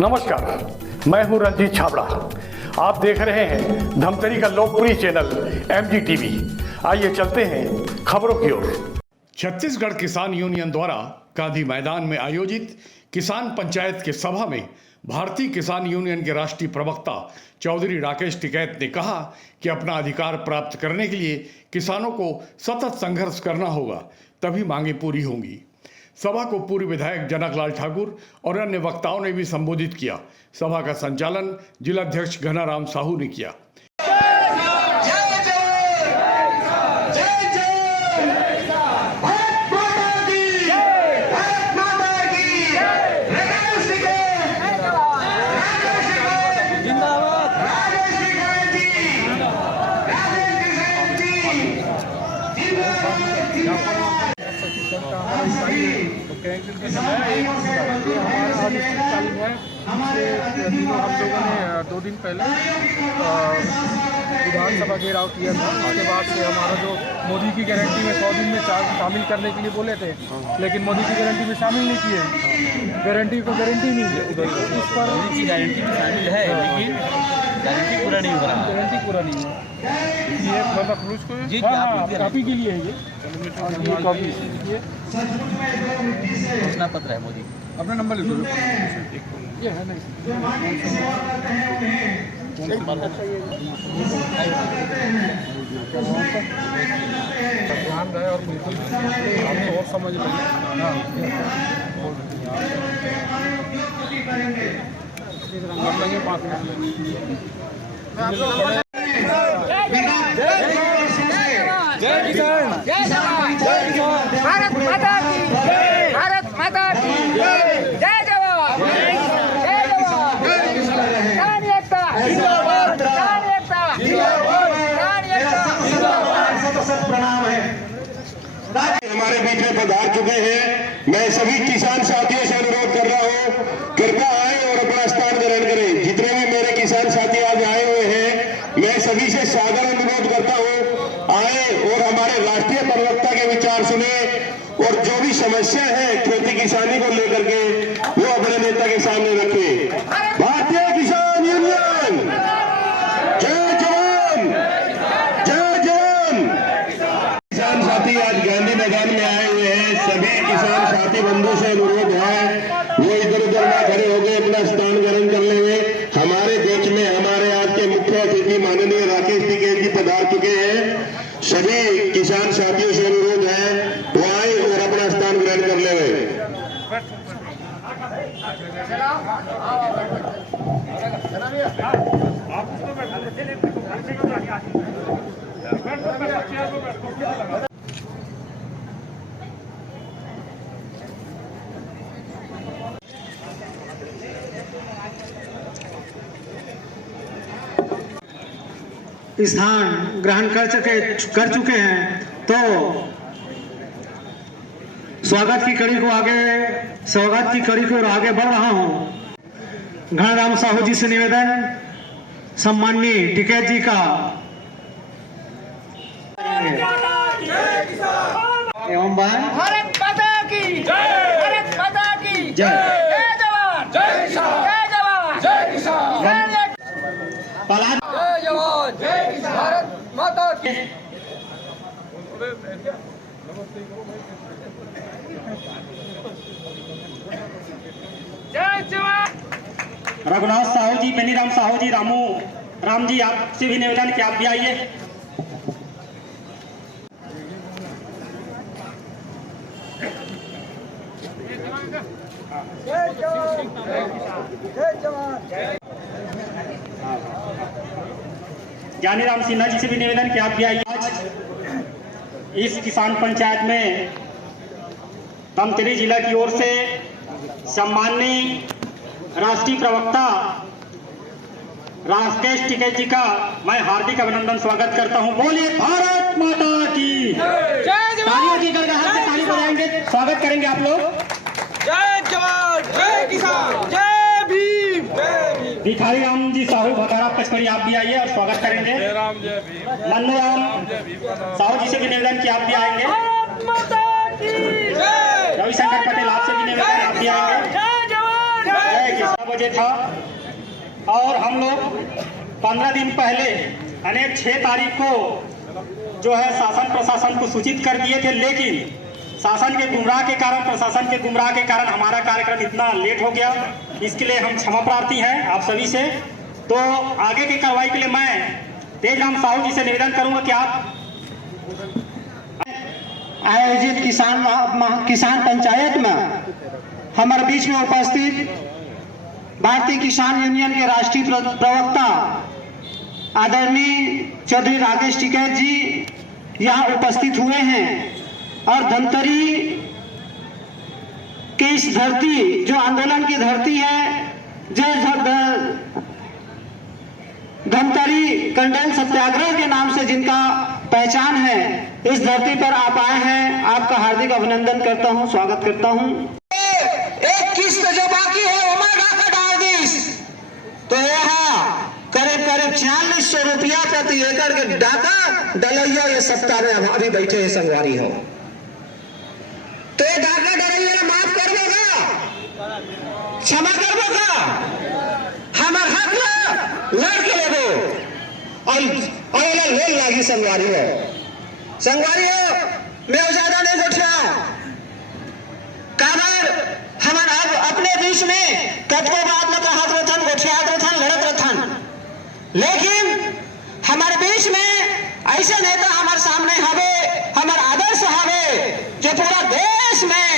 नमस्कार, मैं हूं रंजीत छाबड़ा। आप देख रहे हैं धमतरी का लोकप्रिय चैनल MGTV। आइए चलते हैं खबरों की ओर। छत्तीसगढ़ किसान यूनियन द्वारा गांधी मैदान में आयोजित किसान पंचायत के सभा में भारतीय किसान यूनियन के राष्ट्रीय प्रवक्ता चौधरी राकेश टिकैत ने कहा कि अपना अधिकार प्राप्त करने के लिए किसानों को सतत संघर्ष करना होगा, तभी मांगे पूरी होंगी। सभा को पूर्व विधायक जनकलाल ठाकुर और अन्य वक्ताओं ने भी संबोधित किया। सभा का संचालन जिलाध्यक्ष घनाराम साहू ने किया। हम लोगों ने 2 दिन पहले विधानसभा घेराव किया था। उसके बाद से हमारा जो मोदी की गारंटी में 100 दिन में शामिल करने के लिए बोले थे, लेकिन मोदी की गारंटी में शामिल नहीं किए। गारंटी को गारंटी नहीं है, इस पर मोदी की गारंटी में शामिल है, लेकिन गारंटी पूरा नहीं हो रहा। गारंटी पूरा नहीं हुआ। ये कॉपी के लिए है, ये कॉपी घोषणा पत्र है मोदी। अपना नंबर ले लो, ये है नहीं ध्यान रहे और बिल्कुल आपको और समझ में लगे 5 मिनट। जय किसान, जय जवान, जय किसान, भारत माता की जय, भारत माता की जय, जय जवान, जय जवान, किसान एकता जिंदाबाद, किसान एकता जिंदाबाद, किसान एकता जिंदाबाद। सत प्रणाम है। हमारे बीच में पधार चुके हैं। मैं सभी किसान साथियों से अनुरोध कर रहा हूँ, कृपया आए और अपना स्थान ग्रहण करें। जितने भी मेरे किसान साथी आज आए हुए हैं, मैं सभी से सादर अनुरोध करता हूँ, आए और हमारे राष्ट्रीय प्रवक्ता के विचार सुने और जो भी समस्या है खेती किसानी को लेकर के वो अपने नेता के सामने रखे। भारतीय किसान यूनियन जय जवान, जय जवान। किसान साथी आज गांधी मैदान में आए हुए हैं। सभी किसान साथी बंधु से अनुरोध है वो इधर उधर ना खड़े हो गए, अपना स्थान ग्रहण कर ले। हमारे बीच में हमारे आज के मुख्य अतिथि माननीय राकेश टिकैत जी पधार चुके हैं। सभी किसान साथियों से अनुरोध है वो आए और अपना स्थान ग्रहण कर ले। स्थान ग्रहण कर चुके हैं, तो स्वागत की कड़ी को आगे बढ़ रहा हूं। घनाराम साहू जी से निवेदन, सम्माननीय टिकैत जी का एवं भारत माता की जय, भारत माता की जय, जय जवान, जय किसान, जय जवान, जय किसान, जय जवान, जय किसान, भारत माता की जय जवान। रघुनाथ साहू जी, बेनीराम साहू जी, राम जी, आपसे भी निवेदन कि आप भी आइए। ज्ञानीराम सिन्हा जी से भी निवेदन कि आप भी आइए। आज इस किसान पंचायत में धमतरी जिला की ओर से सम्माननीय राष्ट्रीय प्रवक्ता राकेश टिकैत जी का मैं हार्दिक अभिनंदन स्वागत करता हूं। बोलिए भारत माता की जय तालियों की गड़गड़ाहट से ताली बजाएंगे, स्वागत करेंगे आप लोग। जय जवान, जय किसान, जय भीम, जय भीम। भिखारी राम जी साहू भकारा पचपड़ी आप भी आइए और स्वागत करेंगे। मन्नू राम साहू जी से भी निवेदन कि आप भी आएंगे। रविशंकर पटेल आपसे भी निवेदन आप भी आएंगे। 11 बजे था और हम लोग 15 दिन पहले यानी 6 तारीख को जो है शासन प्रशासन को सूचित कर दिए थे, लेकिन शासन के गुमराह के कारण, प्रशासन के गुमराह के कारण हमारा कार्यक्रम इतना लेट हो गया। इसके लिए हम क्षमा प्रार्थी हैं आप सभी से। तो आगे की कार्रवाई के लिए मैं तेजराम साहू जी से निवेदन करूंगा कि आप आयोजित किसान पंचायत में हमारे बीच में उपस्थित भारतीय किसान यूनियन के राष्ट्रीय प्रवक्ता आदरणीय चौधरी राकेश टिकैत जी यहाँ उपस्थित हुए हैं और धमतरी के इस धरती जो आंदोलन की धरती है, जो धमतरी कंडेल सत्याग्रह के नाम से जिनका पहचान है, इस धरती पर आप आए हैं। आपका हार्दिक अभिनंदन करता हूं, स्वागत करता हूं। एक किस्त जो बाकी है वो मैं डाका डाल दीस तो यहाँ करीब 4600 रुपया प्रति एकड़ के डाका डलैया ये सप्ताह में अभी बैठे हैं संगवारी हो, तो ये डाका डलैया माफ कर देगा, क्षमा कर देगा, हमार हक लड़के लेगो और ले लागी संगवारी हो मैं ज्यादा नहीं गोठा काबर हमार अब अपने बीच में कतको बात में कहत रहथन, गोठियात रहथन, लड़त रहथन, लेकिन हमारे बीच में ऐसे नेता हमारे सामने हवे, हमारे आदर्श हवे, जो पूरा देश में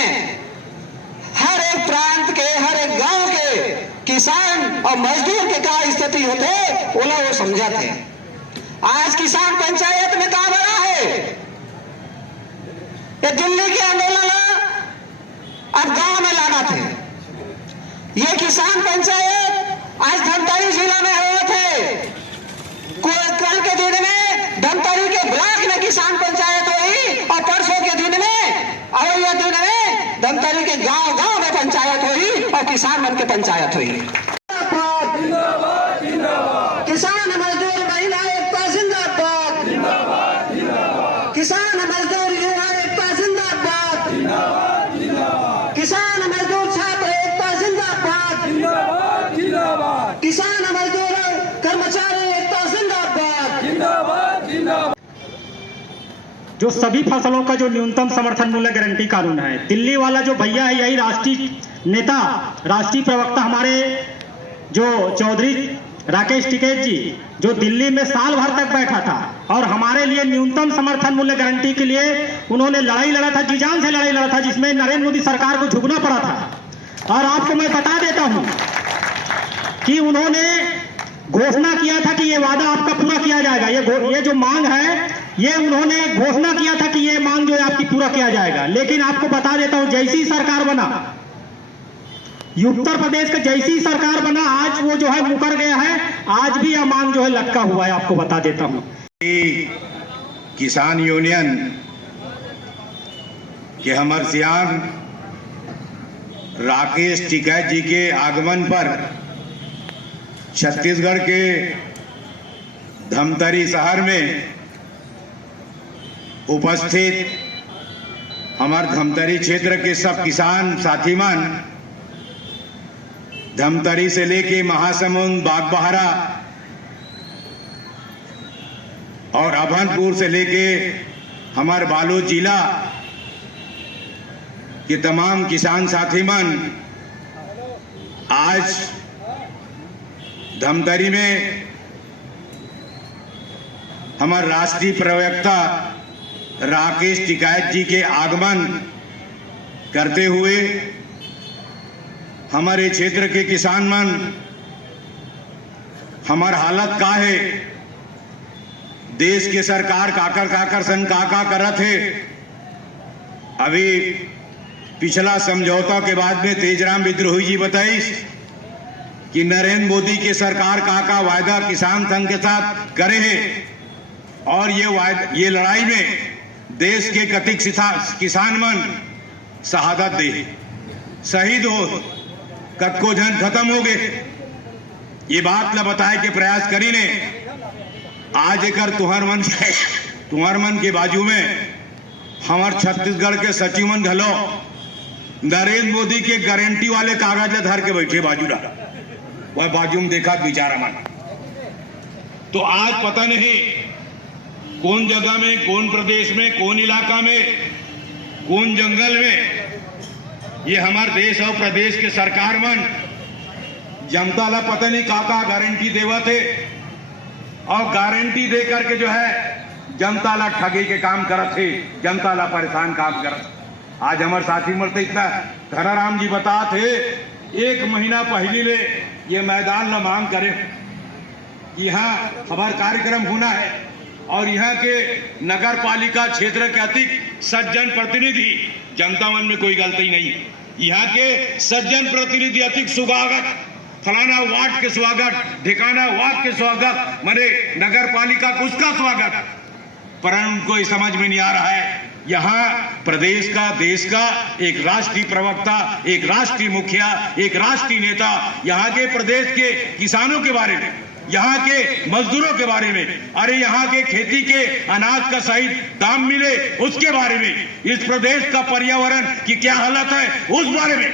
हर एक प्रांत के, हर एक गांव के किसान और मजदूर के क्या स्थिति होते वो समझाते हैं। आज किसान पंचायत में कहा बड़ा है, ये दिल्ली के आंदोलन अब गांव में लाना थे। ये किसान पंचायत आज धमतरी जिला में हुए थे, कल के दिन में धमतरी के ब्लॉक में किसान पंचायत हुई और परसों के दिन में अवैया दिन में धमतरी के गांव में पंचायत हुई और किसान मन के पंचायत हुई। किसान मजदूर महिला एकता जिंदाबाद, किसान मजदूर युवा एकता जिंदाबाद, किसान मजदूर छात्र एकता जिंदाबाद, किसान मजदूर कर्मचारी एकता जिंदाबाद। जो सभी फसलों का जो न्यूनतम समर्थन मूल्य गारंटी कानून है, दिल्ली वाला जो भैया है, यही राष्ट्रीय नेता, राष्ट्रीय प्रवक्ता हमारे जो चौधरी राकेश टिकैत जी, जो दिल्ली में साल भर तक बैठा था और हमारे लिए न्यूनतम समर्थन मूल्य गारंटी के लिए उन्होंने लड़ाई लड़ा था, जी जान से लड़ाई लड़ा था, जिसमें नरेंद्र मोदी सरकार को झुकना पड़ा था। और आपको मैं बता देता हूं कि उन्होंने घोषणा किया था कि ये वादा आपका पूरा किया जाएगा, ये जो मांग है, ये उन्होंने घोषणा किया था कि ये मांग जो है आपकी पूरा किया जाएगा। लेकिन आपको बता देता हूं, जैसी सरकार बना, उत्तर प्रदेश का जैसी सरकार बना, आज वो जो है मुकर गया है, आज भी यह मांग जो है लटका हुआ है। आपको बता देता हूं, किसान यूनियन के हमर सियान राकेश टिकैत जी के आगमन पर छत्तीसगढ़ के धमतरी शहर में उपस्थित हमार धमतरी क्षेत्र के सब किसान साथीमान, धमतरी से लेके महासमुंद, बागबाहरा और अभनपुर से लेके हमारे बालोद जिला के तमाम किसान साथीमान आज धमतरी में हमारे राष्ट्रीय प्रवक्ता राकेश टिकैत जी के आगमन करते हुए हमारे क्षेत्र के किसान मन हमार हालत का है, देश के सरकार काकर सन का करत है। अभी पिछला समझौता के बाद में तेजराम विद्रोही जी बताइस कि नरेंद्र मोदी के सरकार का वायदा किसान संघ के साथ करे है और ये लड़ाई में देश के कतिक किसान मन शहादत दे, शहीद हो, कतको जन खत्म हो गए। ये बात ला बताए के प्रयास करी ने। आज एक तुहर मन के बाजू में हमार छत्तीसगढ़ के सचिव मन घलो नरेंद्र मोदी के गारंटी वाले कागज धर के बैठे बाजू रहा, वह बाजू में देखा बेचारा माना। तो आज पता नहीं कौन जगह में, कौन प्रदेश में, कौन इलाका में, कौन जंगल में ये हमारे देश और प्रदेश के सरकार मन जनता ला पता नहीं का गारंटी देवा थे, और गारंटी दे करके जो है जनता ला ठगी के काम करत थे, जनता ला परेशान काम करत। आज हमारे साथी मरते इतना घनाराम जी बता थे 1 महीना पहले ले ये मैदान ला मांग करे, यहाँ हमारा कार्यक्रम होना है और यहाँ के नगर पालिका क्षेत्र के अधिक सज्जन प्रतिनिधि, जनता मन में कोई गलती नहीं, यहाँ के सज्जन प्रतिनिधि अधिक स्वागत, फलाना वार्ड के स्वागत, ढिकाना वार्ड के स्वागत, माने नगर पालिका को उसका स्वागत, पर उनको ये समझ में नहीं आ रहा है यहाँ प्रदेश का, देश का एक राष्ट्रीय प्रवक्ता, एक राष्ट्रीय मुखिया, एक राष्ट्रीय नेता यहाँ के प्रदेश के किसानों के बारे में, यहाँ के मजदूरों के बारे में, अरे यहाँ के खेती के अनाज का सही दाम मिले उसके बारे में, इस प्रदेश का पर्यावरण की क्या हालत है उस बारे में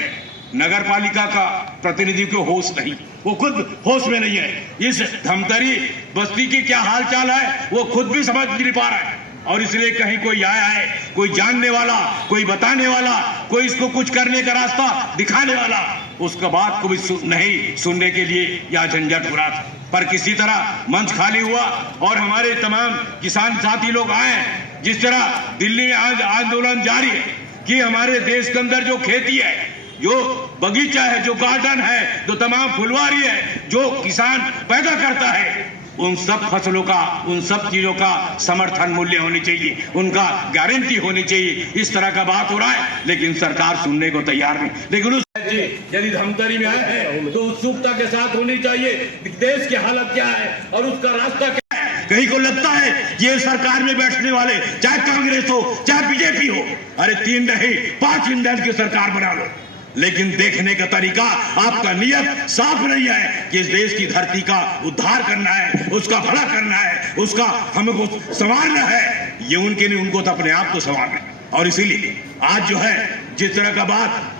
नगर पालिका का प्रतिनिधि को होश नहीं, वो खुद होश में नहीं है। इस धमतरी बस्ती की क्या हाल चाल है वो खुद भी समझ नहीं पा रहा है, और इसलिए कहीं कोई आया है, कोई जानने वाला, कोई बताने वाला, कोई इसको कुछ करने का रास्ता दिखाने वाला, उसका बात को भी नहीं सुनने के लिए यह झंझट हो रहा था। पर किसी तरह मंच खाली हुआ और हमारे तमाम किसान साथी लोग आए। जिस तरह दिल्ली में आज आंदोलन जारी है कि हमारे देश के अंदर जो खेती है, जो बगीचा है, जो गार्डन है, जो तमाम फुलवारी है, जो किसान पैदा करता है, उन सब फसलों का, उन सब चीजों का समर्थन मूल्य होनी चाहिए, उनका गारंटी होनी चाहिए। इस तरह का बात हो रहा है, लेकिन सरकार सुनने को तैयार नहीं। लेकिन उस यदि धमतरी में आए हैं तो उत्सुकता के साथ होनी चाहिए, देश की हालत क्या है और उसका रास्ता क्या है। कहीं को लगता है ये सरकार में बैठने वाले, चाहे कांग्रेस हो चाहे बीजेपी हो, अरे 3 नहीं 5 इंडियन की सरकार बना लो, लेकिन देखने का तरीका, आपका नियत साफ नहीं है कि इस देश की धरती का उद्धार करना है, उसका भला करना है, उसका हमको संवारना है। ये उनके नहीं, उनको तो अपने आप को संवारना है। और इसीलिए आज जो है जिस तरह का बात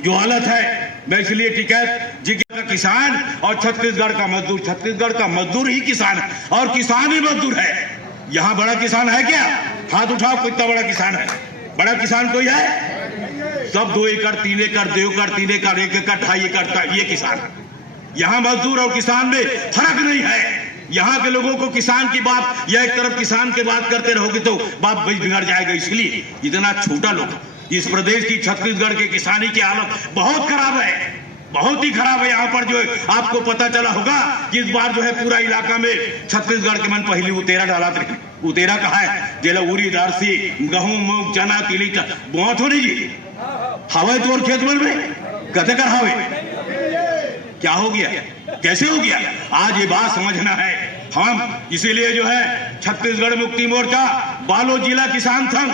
जो हालत है, मैं इसलिए टिकैत जी का किसान और छत्तीसगढ़ का मजदूर, छत्तीसगढ़ का मजदूर ही किसान है और किसान ही मजदूर है। यहाँ बड़ा किसान है क्या? हाथ उठाओ, कितना बड़ा किसान है? बड़ा किसान कोई है? सब 2 एकड़ 3 एकड़ 2 एकड़ 3 एकड़ 1 एकड़ 2.5 एकड़ का ये किसान है। यहाँ मजदूर और किसान में फर्क नहीं है। यहाँ के लोगों को किसान की बात या एक तरफ किसान की बात करते रहोगे तो बात बिगड़ जाएगा। इसलिए इतना छोटा लोग, इस प्रदेश की छत्तीसगढ़ के किसानी की हालत बहुत खराब है, बहुत ही खराब है। यहाँ पर जो आपको पता चला होगा कि इस बार जो है पूरा इलाका में छत्तीसगढ़ के मन पहले उतेरा डाला थे। उतेरा कहा है जेला उरी दारसी गेहूं मूंग चना तिली बहुत हो रही जी हवा तोर खेत में कते कर हवे, क्या हो गया, कैसे हो गया? आज ये बात समझना है हम। इसीलिए जो है छत्तीसगढ़ मुक्ति मोर्चा बालोद जिला किसान संघ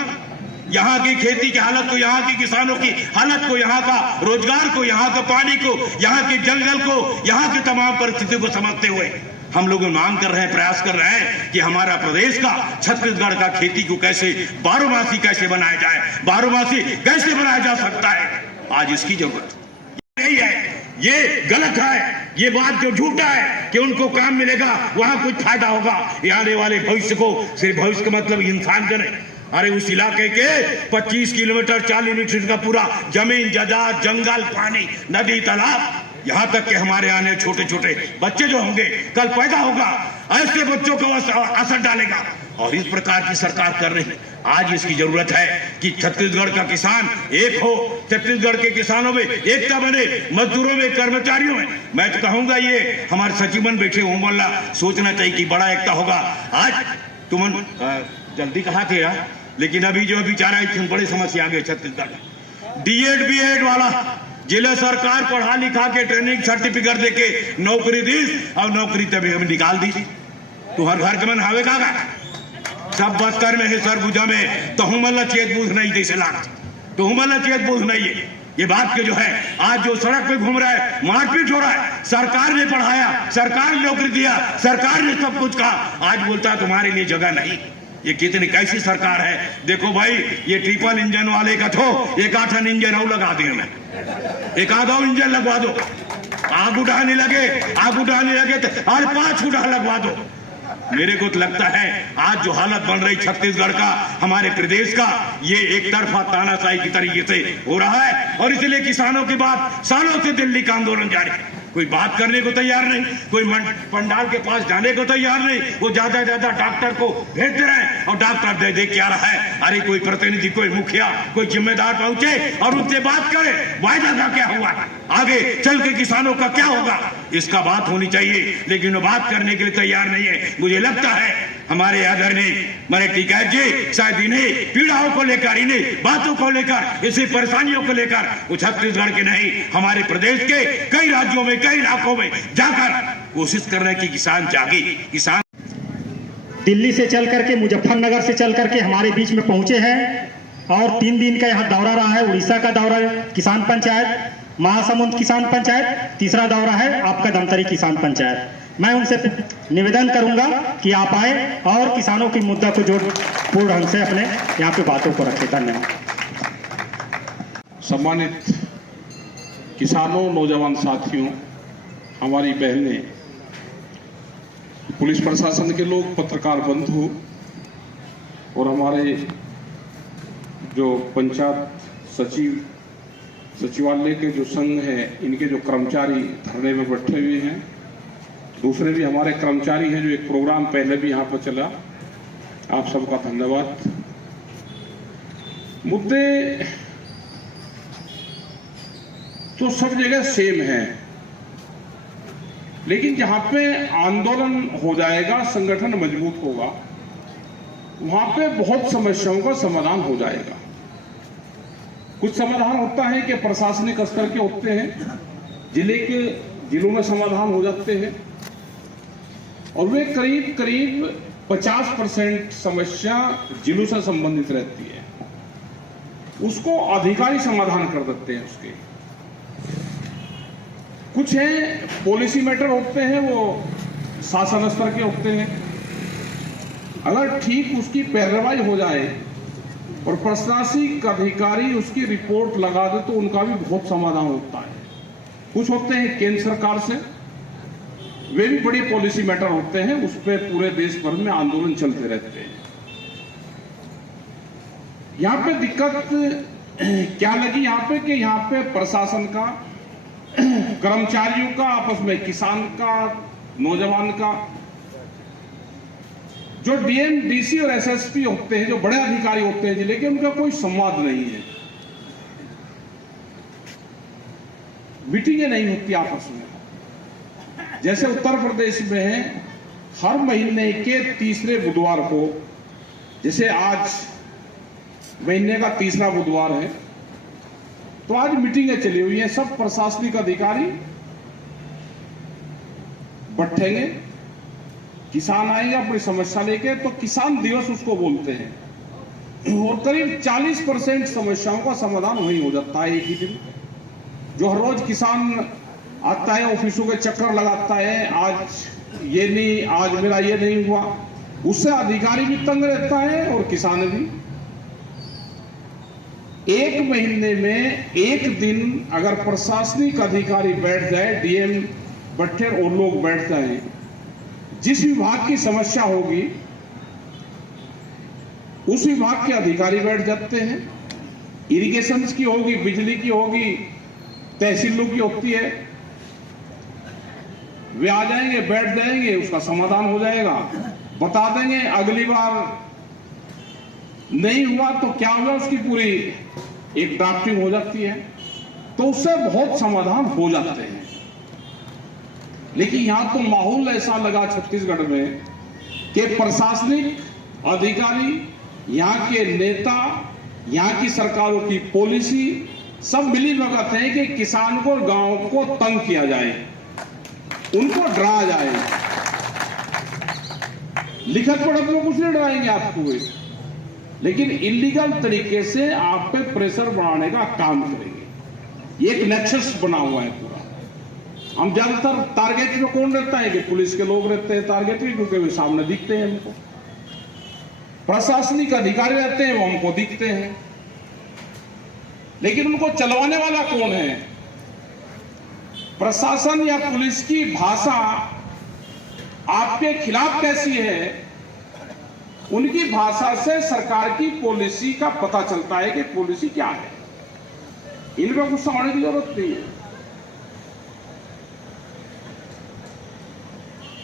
यहाँ की खेती की हालत को, यहाँ के किसानों की हालत को, यहाँ का रोजगार को, यहाँ का पानी को, यहाँ के जंगल को, यहाँ की तमाम परिस्थितियों को समझते हुए हम लोग मांग कर रहे हैं, प्रयास कर रहे हैं कि हमारा प्रदेश का, छत्तीसगढ़ का खेती को कैसे बारहमासी कैसे बनाया जाए, बारहमासी कैसे बनाया जा सकता है। आज इसकी जरूरत यही है। ये गलत है, ये बात जो झूठा है कि उनको काम मिलेगा, वहां कुछ फायदा होगा, आने वाले भविष्य को, सिर्फ भविष्य का मतलब इंसान का नहीं, अरे उस इलाके के 25 किलोमीटर 40 किलोमीटर का पूरा जमीन जायदाद, जंगल, पानी, नदी, तालाब, यहाँ तक कि हमारे आने छोटे छोटे बच्चे जो होंगे, कल पैदा होगा, ऐसे बच्चों को असर डालेगा। और इस प्रकार की सरकार कर रही है। आज इसकी जरूरत है कि छत्तीसगढ़ का किसान एक हो, छत्तीसगढ़ के किसानों में एकता बने, मजदूरों में, कर्मचारियों में। मैं तो कहूंगा ये हमारे सचिवन बैठे ओम मोल्ला सोचना चाहिए कि बड़ा एकता होगा। आज तुम जल्दी कहा थे यार, लेकिन अभी जो बेचारा इतनी बड़ी समस्या आ गई छत्तीसगढ़। डीएड बीएड वाला जिला सरकार पढ़ा लिखा के ट्रेनिंग सर्टिफिकेट देके नौकरी दी और नौकरी तभी हमें निकाल दी। तू हर घर के मन हावे का सब बस्तर में है, सरगुजा में तो हमला चेत बूझ नहीं जैसे लाख तो हमला चेत बूझ नहीं है। ये बात के जो है आज जो सड़क पे घूम रहा है, मारपीट हो रहा है, सरकार ने पढ़ाया, सरकार ने नौकरी दिया, सरकार ने सब कुछ कहा, आज बोलता तुम्हारे लिए जगह नहीं। ये कितनी कैसी सरकार है। देखो भाई, ये ट्रिपल इंजन वाले का तो एक 8 इंजन और लगा दिया मैं, एक आधा इंजन लगवा दो, आग उठाने लगे तो और 5 उठा लगवा दो। मेरे को तो लगता है आज जो हालत बन रही छत्तीसगढ़ का, हमारे प्रदेश का, ये एक तरफा तानाशाही की तरीके से हो रहा है। और इसलिए किसानों की बात सालों से दिल्ली का आंदोलन जारी है, कोई बात करने को तैयार नहीं, कोई पंडाल के पास जाने को तैयार नहीं। वो ज्यादा डॉक्टर को भेज दे रहे हैं और डॉक्टर दे क्या रहा है। अरे कोई प्रतिनिधि, कोई मुखिया, कोई जिम्मेदार पहुंचे और उनसे बात करे, वायदा का क्या हुआ, आगे चल के किसानों का क्या होगा, इसका बात होनी चाहिए। लेकिन वो बात करने के लिए तैयार नहीं है। मुझे लगता है हमारे आदरणीय मरे टिकैत जी शायद इन्हें पीड़ाओं को लेकर, इन्हें बातों को लेकर, इसी परेशानियों को लेकर वो छत्तीसगढ़ के नहीं, हमारे प्रदेश के कई राज्यों में, कई इलाकों में जाकर कोशिश कर रहे हैं कि किसान जागे। किसान दिल्ली से चल करके, मुजफ्फरनगर से चल करके हमारे बीच में पहुंचे हैं और 3 दिन का यहाँ दौरा रहा है। उड़ीसा का दौरा है, किसान पंचायत, महासमुंद किसान पंचायत, तीसरा दौरा है आपका धमतरी किसान पंचायत। मैं उनसे निवेदन करूंगा कि आप आए और किसानों की मुद्दा को जोड़ पूर्ण ढंग से अपने यहाँ पे बातों को रखें। धन्यवाद। सम्मानित किसानों, नौजवान साथियों, हमारी बहनें, पुलिस प्रशासन के लोग, पत्रकार बंधु और हमारे जो पंचायत सचिव, सचिवालय के जो संघ है, इनके जो कर्मचारी धरने में बैठे हुए हैं, दूसरे भी हमारे कर्मचारी हैं जो एक प्रोग्राम पहले भी यहाँ पर चला, आप सबका धन्यवाद। मुद्दे तो सब जगह सेम है, लेकिन जहां पे आंदोलन हो जाएगा, संगठन मजबूत होगा, वहां पे बहुत समस्याओं का समाधान हो जाएगा। कुछ समाधान होता है कि प्रशासनिक स्तर के होते हैं, जिलों में समाधान हो जाते हैं और वे करीब 50% समस्या जिलों से संबंधित रहती है, उसको अधिकारी समाधान कर देते हैं उसके। कुछ हैं पॉलिसी मैटर होते हैं, वो शासन स्तर के होते हैं, अगर ठीक उसकी पैरवाई हो जाए और प्रशासनिक अधिकारी उसकी रिपोर्ट लगा दे तो उनका भी बहुत समाधान होता है। कुछ होते हैं केंद्र सरकार से, वे भी बड़ी पॉलिसी मैटर होते हैं, उस पर पूरे देश भर में आंदोलन चलते रहते हैं। यहाँ पे दिक्कत क्या लगी यहाँ पे कि यहाँ पे प्रशासन का, कर्मचारियों का, आपस में किसान का, नौजवान का, जो डीएम, डीसी और एसएसपी होते हैं, जो बड़े अधिकारी होते हैं जिले के, उनका कोई संवाद नहीं है, मीटिंगें नहीं होती आपस में। जैसे उत्तर प्रदेश में है, हर महीने के तीसरे बुधवार को, जैसे आज महीने का तीसरा बुधवार है, तो आज मीटिंगें चली हुई हैं, सब प्रशासनिक अधिकारी बैठेंगे, किसान आएंगे अपनी समस्या लेके, तो किसान दिवस उसको बोलते हैं और करीब 40% समस्याओं का समाधान वही हो जाता है एक ही दिन। जो हर रोज किसान आता है, ऑफिसों के चक्कर लगाता है, आज ये नहीं, आज मेरा ये नहीं हुआ, उससे अधिकारी भी तंग रहता है और किसान भी। एक महीने में एक दिन अगर प्रशासनिक अधिकारी बैठ जाए, डीएम बैठे और लोग बैठ जाए, जिस विभाग की समस्या होगी उस विभाग के अधिकारी बैठ जाते हैं। इरिगेशन की होगी, बिजली की होगी, तहसीलों की होती है, वे आ जाएंगे, बैठ जाएंगे, उसका समाधान हो जाएगा, बता देंगे अगली बार नहीं हुआ तो क्या हुआ, उसकी पूरी एक ड्राफ्टिंग हो जाती है, तो उससे बहुत समाधान हो जाते हैं। लेकिन यहां तो माहौल ऐसा लगा छत्तीसगढ़ में कि प्रशासनिक अधिकारी, यहाँ के नेता, यहाँ की सरकारों की पॉलिसी सब मिली भगत है कि किसान को, गांव को तंग किया जाए, उनको डराया जाए। लिखत पढ़त में कुछ नहीं डराएंगे आपको, लेकिन इलीगल तरीके से आप पे प्रेशर बढ़ाने का काम करेंगे। ये एक नेक्सस बना हुआ है पूरा। हम ज्यादातर टारगेट में कौन रहता है कि पुलिस के लोग रहते हैं टारगेट में, क्योंकि वे सामने दिखते हैं हमको। प्रशासनिक अधिकारी रहते हैं वो हमको दिखते हैं, लेकिन उनको चलवाने वाला कौन है? प्रशासन या पुलिस की भाषा आपके खिलाफ कैसी है, उनकी भाषा से सरकार की पॉलिसी का पता चलता है कि पॉलिसी क्या है। इनमें गुस्सा होने की जरूरत नहीं है।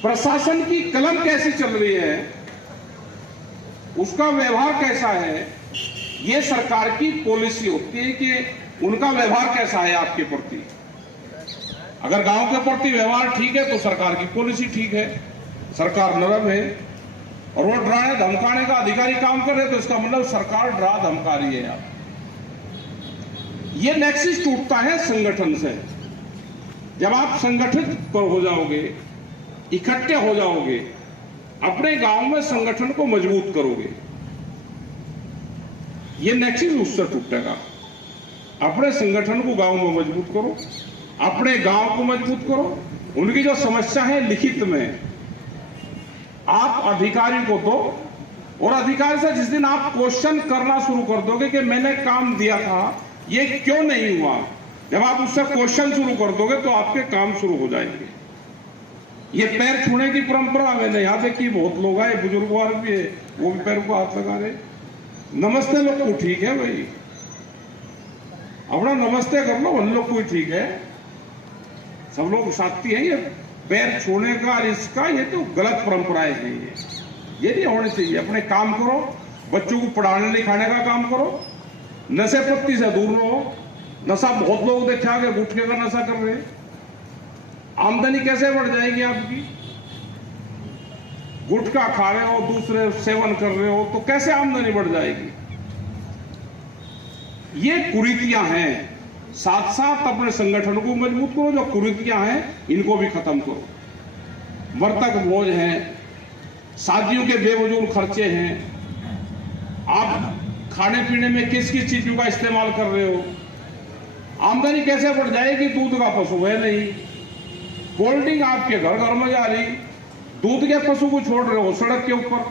प्रशासन की कलम कैसी चल रही है, उसका व्यवहार कैसा है, ये सरकार की पॉलिसी होती है कि उनका व्यवहार कैसा है आपके प्रति। अगर गांव के प्रति व्यवहार ठीक है तो सरकार की पॉलिसी ठीक है, सरकार नरम है। और वो डराने धमकाने का अधिकारी काम कर रहे तो इसका मतलब सरकार डरा धमका रही है। आप ये नेक्सस टूटता है संगठन से। जब आप संगठित हो जाओगे, इकट्ठे हो जाओगे, अपने गांव में संगठन को मजबूत करोगे, ये नेक्सस उससे टूटेगा। अपने संगठन को गांव में मजबूत करो, अपने गांव को मजबूत करो। उनकी जो समस्या है लिखित में आप अधिकारी को दो, और अधिकारी से जिस दिन आप क्वेश्चन करना शुरू कर दोगे कि मैंने काम दिया था ये क्यों नहीं हुआ, जब आप उससे क्वेश्चन शुरू कर दोगे तो आपके काम शुरू हो जाएंगे। ये पैर छूने की परंपरा मैंने यहाँ देखी, बहुत लोग आए, बुजुर्ग वर्ग भी है, वो भी पैर को हाथ लगा रहे। नमस्ते लोग को ठीक है भाई, अपना नमस्ते कर लो, हम लोग कोई ठीक है, सब लोग साथी हैं। ये पैर छूने का इसका ये तो गलत परंपराएं हैं, ये नहीं होनी चाहिए। अपने काम करो, बच्चों को पढ़ाने लिखाने का काम करो, नशे पत्ती से दूर रहो। नशा बहुत लोग देखा कि गुटखे का नशा कर रहे हैं। आमदनी कैसे बढ़ जाएगी आपकी? गुटखा खा रहे हो, दूसरे सेवन कर रहे हो, तो कैसे आमदनी बढ़ जाएगी? ये कुरीतियां हैं। साथ साथ अपने संगठन को मजबूत करो, जो कुरीतियां हैं इनको भी खत्म करो। मृतक बोझ हैं, शादियों के बेवजूल खर्चे हैं, आप खाने पीने में किस किस चीजों का इस्तेमाल कर रहे हो, आमदनी कैसे बढ़ जाएगी? दूध का पशु है नहीं, कोल्ड ड्रिंक आपके घर घर में जा रही, दूध के पशु को छोड़ रहे हो सड़क के ऊपर,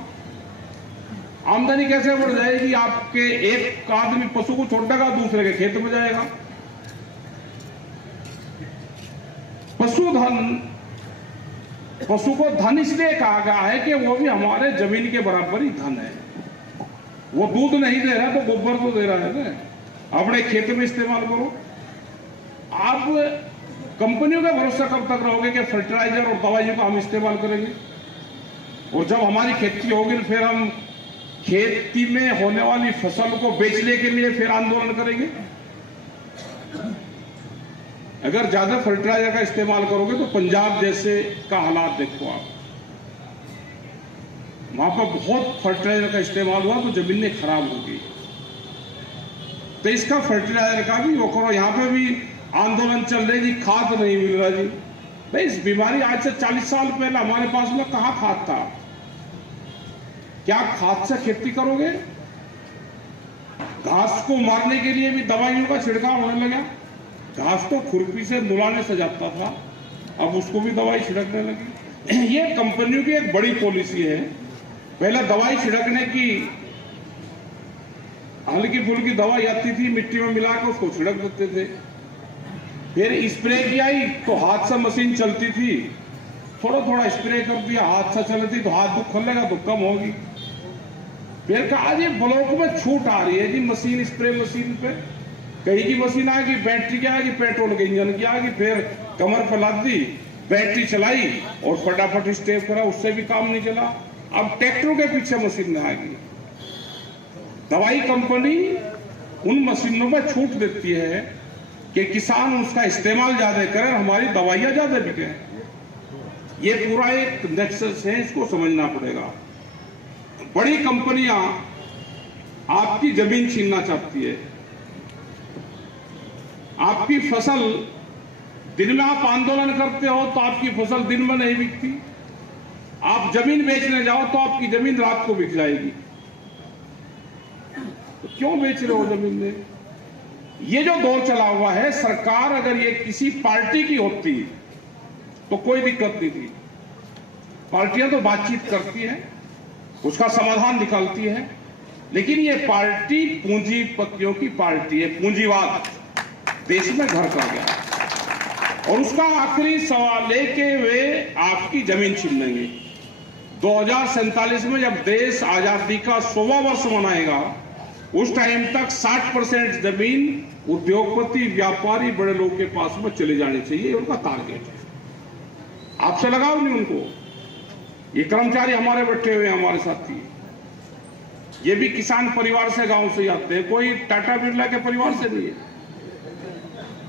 आमदनी कैसे बढ़ जाएगी? आपके एक आदमी पशु को छोड़ देगा, दूसरे के खेत में जाएगा। पशुधन, पशु को धन इसलिए कहा गया है कि वो भी हमारे जमीन के बराबर ही धन है। वो दूध नहीं दे रहा तो गोबर तो दे रहा है ना, अपने खेत में इस्तेमाल करो। आप कंपनियों का भरोसा कब तक रहोगे कि फर्टिलाइजर और दवाइयों का हम इस्तेमाल करेंगे, और जब हमारी खेती होगी फिर हम खेती में होने वाली फसल को बेचने के लिए फिर आंदोलन करेंगे। अगर ज्यादा फर्टिलाइजर का इस्तेमाल करोगे तो पंजाब जैसे का हालात देखो आप, वहां पर बहुत फर्टिलाइजर का इस्तेमाल हुआ तो जमीनें खराब हो गई। तो इसका फर्टिलाइजर का भी वो करो। यहाँ पे भी आंदोलन चल रही जी, खाद नहीं मिल रहा जी। भाई इस बीमारी आज से 40 साल पहले हमारे पास में कहाँ खाद था? क्या खाद से खेती करोगे? घास को मारने के लिए भी दवाइयों का छिड़काव होने लगा। घास तो खुरपी से नुलाने से जाता था, अब उसको भी दवाई छिड़कने लगी। ये कंपनियों की एक बड़ी पॉलिसी है। पहले दवाई छिड़कने की हल्की फुल्की दवाई आती थी, मिट्टी में मिलाकर उसको छिड़क देते थे। फिर स्प्रे की आई तो हाथ से मशीन चलती थी, थोड़ा थोड़ा स्प्रे कर दिया, हाथ से चलती तो हाथ दुख खोलेगा तो कम होगी। फिर कहा जी ब्लॉक में छूट आ रही है जी, मशीन स्प्रे मशीन पे कहीं की मशीन आ गई, बैटरी की आ गई, पेट्रोल के इंजन की आ गई, फिर कमर पर लाद दी, बैटरी चलाई और फटाफट स्टेप करा, उससे भी काम नहीं चला। अब ट्रैक्टरों के पीछे मशीन आ गई। दवाई कंपनी उन मशीनों पर छूट देती है कि किसान उसका इस्तेमाल ज्यादा करें, हमारी दवाइयां ज्यादा बिके। ये पूरा एक नेक्सस है, इसको समझना पड़ेगा। बड़ी कंपनियां आपकी जमीन छीनना चाहती है। आपकी फसल, दिन में आप आंदोलन करते हो तो आपकी फसल दिन में नहीं बिकती। आप जमीन बेचने जाओ तो आपकी जमीन रात को बिक जाएगी। तो क्यों बेच रहे हो जमीन में? ये जो दौर चला हुआ है, सरकार अगर ये किसी पार्टी की होती तो कोई दिक्कत नहीं थी। पार्टियां तो बातचीत करती हैं, उसका समाधान निकालती है। लेकिन ये पार्टी पूंजीपतियों की पार्टी है, पूंजीवाद देश में घर कर गया और उसका आखिरी सवाल है कि वे आपकी जमीन छीन लेंगे। 2047 में जब देश आजादी का 100वां वर्ष मनाएगा, उस टाइम तक 60% जमीन उद्योगपति, व्यापारी, बड़े लोग के पास में चले जानी चाहिए, उनका टारगेट है। आपसे लगाओ नहीं उनको। ये कर्मचारी हमारे बैठे हुए हमारे साथी, ये भी किसान परिवार से, गांव से आते हैं, कोई टाटा बिरला के परिवार से नहीं है।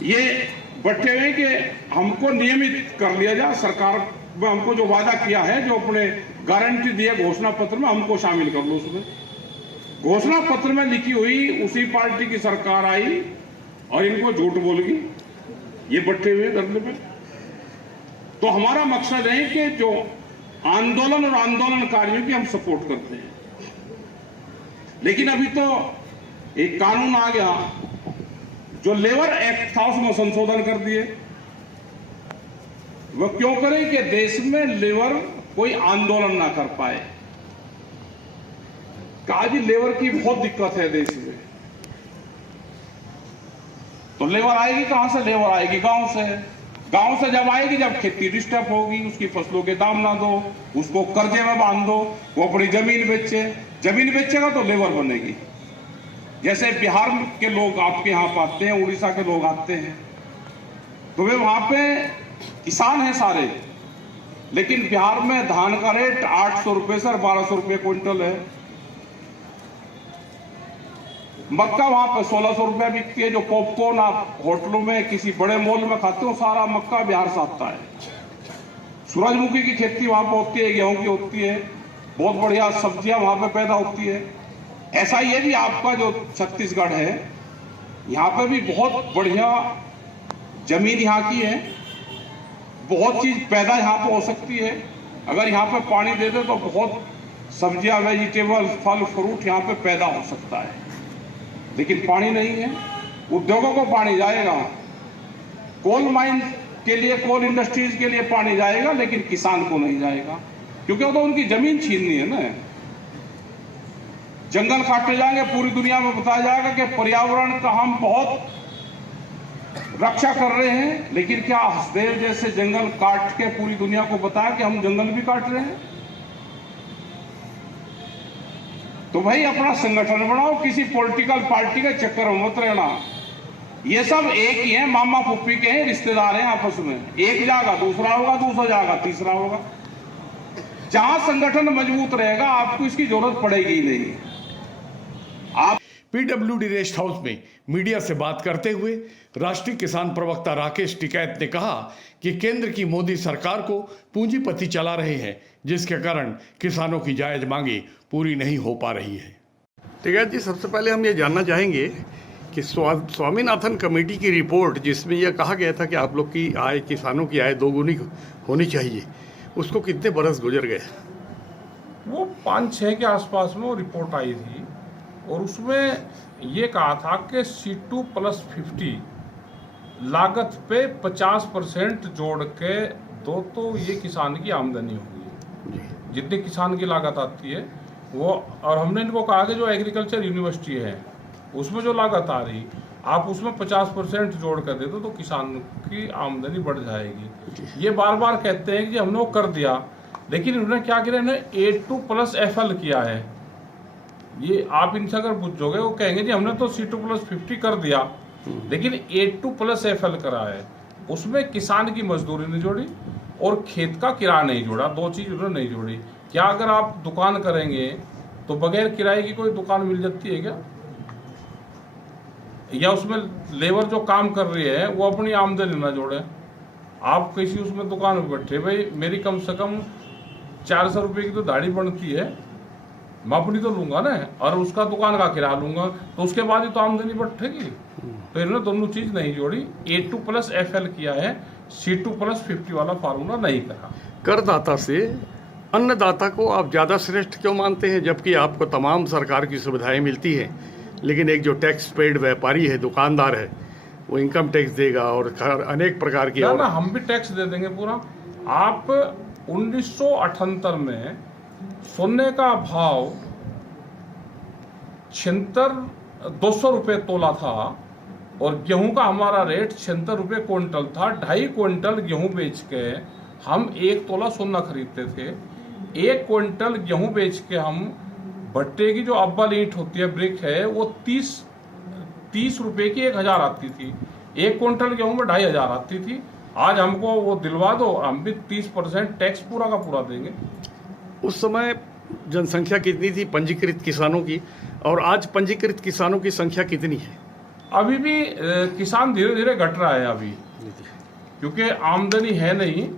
ये बैठे हुए कि हमको नियमित कर लिया जाए, सरकार में हमको जो वादा किया है, जो अपने गारंटी दिए घोषणा पत्र में, हमको शामिल कर लो उसमें। घोषणा पत्र में लिखी हुई उसी पार्टी की सरकार आई और इनको झूठ बोल गई, ये बैठे हुए धरने पे। तो हमारा मकसद है कि जो आंदोलन और आंदोलनकारियों की हम सपोर्ट करते हैं, लेकिन अभी तो एक कानून आ गया जो लेबर एक्ट था, उसमें संशोधन कर दिए। वह क्यों करें कि देश में लेबर कोई आंदोलन ना कर पाए। कहा जी लेबर की बहुत दिक्कत है देश में, तो लेबर आएगी कहां से? लेबर आएगी गांव से। गांव से जब आएगी, जब खेती डिस्टर्ब होगी, उसकी फसलों के दाम ना दो, उसको कर्जे में बांध दो, वो अपनी जमीन बेचे। जमीन बेचेगा तो लेबर बनेगी। जैसे बिहार के लोग आपके यहाँ आते हैं, उड़ीसा के लोग आते हैं, तो वे वहां पे किसान हैं सारे, लेकिन बिहार में धान का रेट 800 रुपए से 1200 रुपए क्विंटल है। मक्का वहां पे 1600 रुपया बिकती है। जो पॉपकॉर्न आप होटलों में किसी बड़े मॉल में खाते हो, सारा मक्का बिहार से आता है। सूरजमुखी की खेती वहां पे होती है, गेहूं की होती है, बहुत बढ़िया सब्जियां वहां पे पैदा होती है। ऐसा ये भी आपका जो छत्तीसगढ़ है, यहाँ पे भी बहुत बढ़िया जमीन यहाँ की है, बहुत चीज पैदा यहाँ पे हो सकती है। अगर यहाँ पे पानी दे दे तो बहुत सब्जियां, वेजिटेबल, फल, फ्रूट यहाँ पे पैदा हो सकता है, लेकिन पानी नहीं है। उद्योगों को पानी जाएगा, कोल माइन के लिए, कोल इंडस्ट्रीज के लिए पानी जाएगा, लेकिन किसान को नहीं जाएगा, क्योंकि वो तो उनकी जमीन छीननी है ना। जंगल काटे जाएंगे, पूरी दुनिया में बताया जाएगा कि पर्यावरण का हम बहुत रक्षा कर रहे हैं, लेकिन क्या हसदेव जैसे जंगल काट के पूरी दुनिया को बताया कि हम जंगल भी काट रहे हैं? तो भाई अपना संगठन बनाओ, किसी पॉलिटिकल पार्टी के चक्कर में मत रहना। ये सब एक ही है, मामा पुप्पी के हैं, रिश्तेदार हैं आपस में। एक जाएगा दूसरा होगा, दूसरा जाएगा तीसरा होगा। जहां संगठन मजबूत रहेगा, आपको इसकी जरूरत पड़ेगी ही नहीं। आप पीडब्ल्यूडी रेस्ट हाउस में मीडिया से बात करते हुए राष्ट्रीय किसान प्रवक्ता राकेश टिकैत ने कहा कि केंद्र की मोदी सरकार को पूंजीपति चला रहे हैं, जिसके कारण किसानों की जायज मांगे पूरी नहीं हो पा रही है। टिकैत जी, सबसे पहले हम ये जानना चाहेंगे कि स्वामीनाथन कमेटी की रिपोर्ट, जिसमें यह कहा गया था कि आप लोग की आय, किसानों की आय दोगुनी होनी चाहिए, उसको कितने बरस गुजर गए? वो 5-6 के आसपास में वो रिपोर्ट आई थी और उसमें ये कहा था कि C2+50 लागत पे 50% जोड़ के दो तो ये किसान की आमदनी होगी, जितनी किसान की लागत आती है वो। और हमने इनको कहा कि जो एग्रीकल्चर यूनिवर्सिटी है उसमें जो लागत आ रही, आप उसमें 50% जोड़ कर दे दो तो किसान की आमदनी बढ़ जाएगी। ये बार बार कहते हैं कि हमने वो कर दिया, लेकिन उन्होंने क्या किया, इन्होंने A2+FL किया है। ये आप इनसे अगर पूछोगे, वो कहेंगे जी हमने तो C2+50 कर दिया, लेकिन A2+FL करा है। उसमें किसान की मजदूरी नहीं जोड़ी और खेत का किराया नहीं जोड़ा, दो चीज उन्होंने नहीं जोड़ी। क्या अगर आप दुकान करेंगे तो बगैर किराए की कोई दुकान मिल जाती है क्या? या उसमें लेबर जो काम कर रही है वो अपनी आमदनी ना जोड़े। आप किसी उसमें दुकान में बैठे, भाई मेरी कम से कम 400 रुपये की तो दाढ़ी बनती है, मैं अपनी तो लूंगा ना, और उसका दुकान का किराया लूंगा, तो उसके बाद ही तो आमदनी बढ़ेगी। तो इन्होंने दोनों चीज नहीं जोड़ी, A2+FL किया है, C2+50 वाला फार्मूला नहीं करा। करदाता से अन्नदाता को आप ज़्यादा श्रेष्ठ क्यों मानते हैं, जबकि आपको तमाम सरकार की सुविधाएं मिलती हैं, लेकिन एक जो टैक्स पेड व्यापारी है, दुकानदार है, वो इनकम टैक्स देगा और अनेक प्रकार की ना हम भी टैक्स दे देंगे पूरा। आप 1978 में सोने का भाव 200 रुपये तोला था और गेहूं का हमारा रेट 76 रुपये क्विंटल था। 2.5 क्विंटल गेहूं बेच के हम 1 तोला सोना खरीदते थे। 1 क्विंटल गेहूं बेच के हम भट्टे की जो अव्वल ईंट होती है, ब्रिक है, वो 30 रुपये की 1000 आती थी। 1 क्विंटल गेहूं में 2500 आती थी। आज हमको वो दिलवा दो, हम भी 30% टैक्स पूरा का पूरा देंगे। उस समय जनसंख्या कितनी थी पंजीकृत किसानों की, और आज पंजीकृत किसानों की संख्या कितनी है? अभी भी किसान धीरे धीरे घट रहा है अभी, क्योंकि आमदनी है नहीं,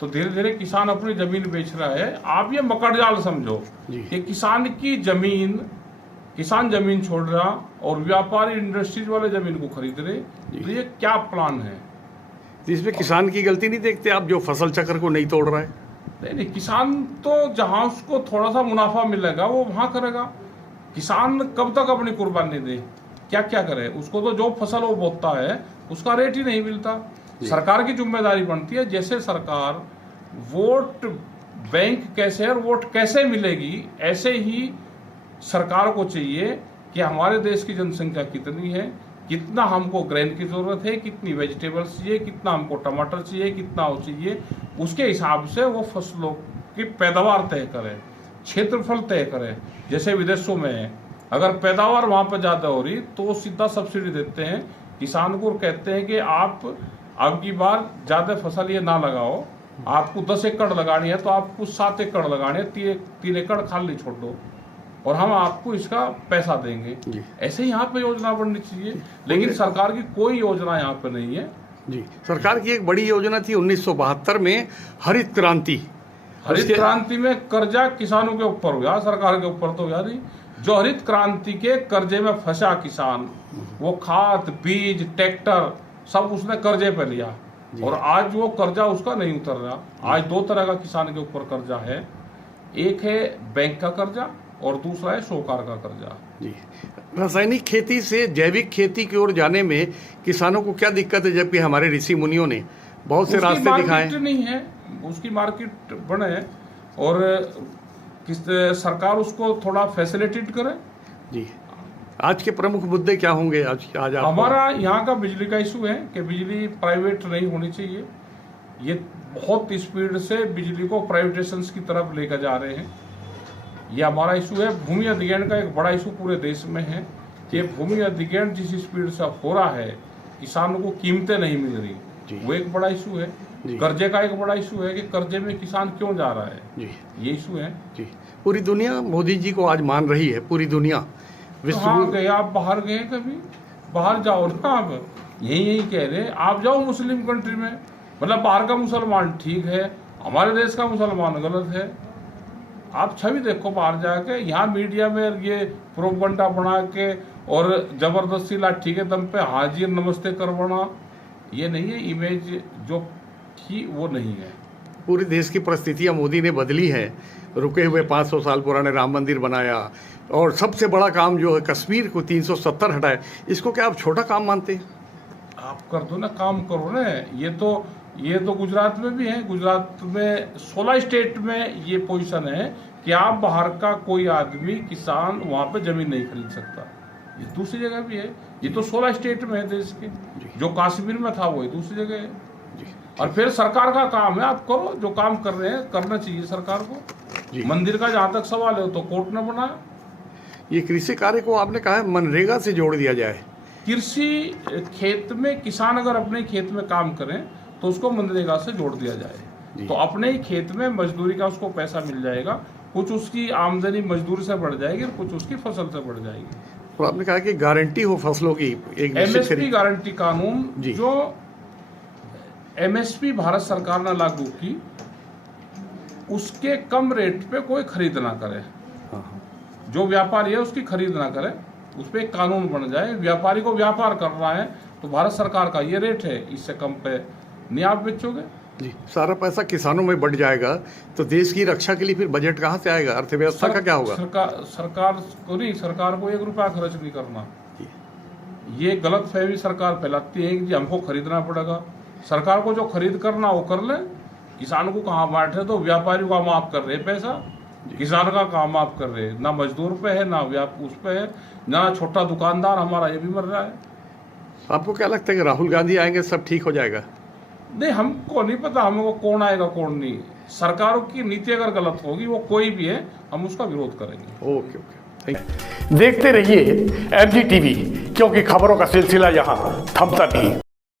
तो धीरे धीरे किसान अपनी जमीन बेच रहा है। आप ये मकड़जाल समझो कि किसान की जमीन, किसान जमीन छोड़ रहा और व्यापारी इंडस्ट्रीज वाले जमीन को खरीद रहे, तो ये क्या प्लान है? तो इसमें किसान की गलती नहीं देखते आप, जो फसल चक्र को नहीं तोड़ रहा है? नहीं, किसान तो जहां उसको थोड़ा सा मुनाफा मिलेगा वो वहां करेगा। किसान कब तक अपनी कुर्बानी दे, क्या क्या करे? उसको तो जो फसल वो बोता है उसका रेट ही नहीं मिलता। सरकार की जिम्मेदारी बनती है, जैसे सरकार वोट बैंक कैसे और वोट कैसे मिलेगी, ऐसे ही सरकार को चाहिए कि हमारे देश की जनसंख्या कितनी है, कितना हमको ग्रेन की जरूरत है, कितनी वेजिटेबल्स चाहिए, कितना हमको टमाटर चाहिए, कितना वो चाहिए, उसके हिसाब से वो फसलों की पैदावार तय करे, क्षेत्रफल तय करे। जैसे विदेशों में है, अगर पैदावार वहां पर ज्यादा हो रही तो वो सीधा सब्सिडी देते हैं किसान को, कहते हैं कि आप अब की बार ज्यादा फसल ये ना लगाओ, आपको 10 एकड़ लगानी है तो आपको 7 एकड़ लगानी है, 3 एकड़ खाली छोड़ दो और हम आपको इसका पैसा देंगे। ऐसे ही यहाँ पे योजना बननी चाहिए, लेकिन सरकार की कोई योजना यहाँ पे नहीं है। जी, सरकार की एक बड़ी योजना थी 1972 में, हरित क्रांति। हरित क्रांति में कर्जा किसानों के ऊपर हुआ, सरकार के ऊपर तो हुआ नहीं। जो हरित क्रांति के कर्जे में फंसा किसान, वो खाद, बीज, ट्रैक्टर सब उसने कर्जे पे लिया और आज वो कर्जा उसका नहीं उतर रहा। आज 2 तरह का किसान के ऊपर कर्जा है, एक है बैंक का कर्जा और दूसरा है साहूकार का कर्जा। जी, रासायनिक खेती से जैविक खेती की ओर जाने में किसानों को क्या दिक्कत है, जबकि हमारे ऋषि मुनियों ने बहुत से रास्ते दिखाए? नहीं है, उसकी मार्केट बने और सरकार उसको थोड़ा फैसिलिटेट करे। जी, आज के प्रमुख मुद्दे क्या होंगे? आज हमारा यहाँ का बिजली का इशू है कि बिजली प्राइवेट नहीं होनी चाहिए। ये बहुत स्पीड से बिजली को प्राइवेटाइजेशन की तरफ लेकर जा रहे हैं, ये हमारा इशू है। भूमि अधिग्रहण का एक बड़ा इशू पूरे देश में है कि भूमि अधिग्रहण जिस स्पीड से हो रहा है, किसानों को कीमतें नहीं मिल रही, वो एक बड़ा इशू है। कर्जे का एक बड़ा इशू है कि कर्जे में किसान क्यों जा रहा है, ये इशू है। जी, पूरी दुनिया मोदी जी को आज मान रही है, पूरी दुनिया। विश्व तो गए, आप बाहर गए कभी? बाहर जाओ ना, आप यही कह रहे हैं, आप जाओ मुस्लिम कंट्री में, मतलब बाहर का मुसलमान ठीक है, हमारे देश का मुसलमान गलत है। आप छवि देखो बाहर जाके, यहाँ मीडिया में ये प्रोपगंडा बना के और जबरदस्ती लाठी के दम पे हाजिर नमस्ते करवाना, ये नहीं है इमेज जो थी वो नहीं है। पूरे देश की परिस्थितियां मोदी ने बदली है, रुके हुए 500 साल पुराने राम मंदिर बनाया और सबसे बड़ा काम जो है कश्मीर को 370 हटाए, इसको क्या आप छोटा काम मानते हैं? आप कर दो ना, काम करो ना। ये तो गुजरात में भी है, गुजरात में 16 स्टेट में ये पोजीशन है कि आप बाहर का कोई आदमी किसान वहां पे जमीन नहीं खरीद सकता। ये दूसरी जगह भी है, ये तो 16 स्टेट में है देश के, जो कश्मीर में था वो दूसरी जगह है। और फिर सरकार का काम है, आप करो जो काम कर रहे हैं, करना चाहिए सरकार को। मंदिर का जहां तक सवाल है तो कोर्ट ने बनाया। ये कृषि कार्य को आपने कहा है मनरेगा से जोड़ दिया जाए। कृषि खेत में किसान अगर अपने खेत में काम करें तो उसको मनरेगा से जोड़ दिया जाए, तो अपने ही खेत में मजदूरी का उसको पैसा मिल जाएगा, कुछ उसकी आमदनी मजदूरी से बढ़ जाएगी और कुछ उसकी फसल से बढ़ जाएगी। और आपने कहा कि गारंटी हो फसलों की, एक MSP गारंटी कानून जो MSP भारत सरकार ने लागू की, उसके कम रेट पे कोई खरीद ना करे, जो व्यापारी है उसकी खरीद ना करे, उस पर एक कानून बन जाए। व्यापारी को व्यापार कर रहा है तो भारत सरकार का ये रेट है, इससे कम पे नहीं आप बेचोगे। जी, सारा पैसा किसानों में बढ़ जाएगा तो देश की रक्षा के लिए फिर बजट कहाँ से आएगा? अर्थव्यवस्था का क्या होगा? सरकार को 1 रुपया खर्च नहीं करना। ये गलत फहमी सरकार फैलाती है कि हमको खरीदना पड़ेगा। सरकार को जो खरीद करना वो कर ले, किसान को कहाँ बांटे, तो व्यापारी को माफ कर रहे पैसा, किसान का काम आप कर रहे हैं, ना मजदूर पे है, ना उस पे है, ना छोटा दुकानदार हमारा ये भी मर रहा है। आपको क्या लगता है कि राहुल गांधी आएंगे सब ठीक हो जाएगा? नहीं, हमको नहीं पता हमको कौन आएगा कौन नहीं। सरकारों की नीति अगर गलत होगी, वो कोई भी है, हम उसका विरोध करेंगे। Okay okay, thank you. देखते रहिए MG TV, क्योंकि खबरों का सिलसिला यहाँ थमता नहीं।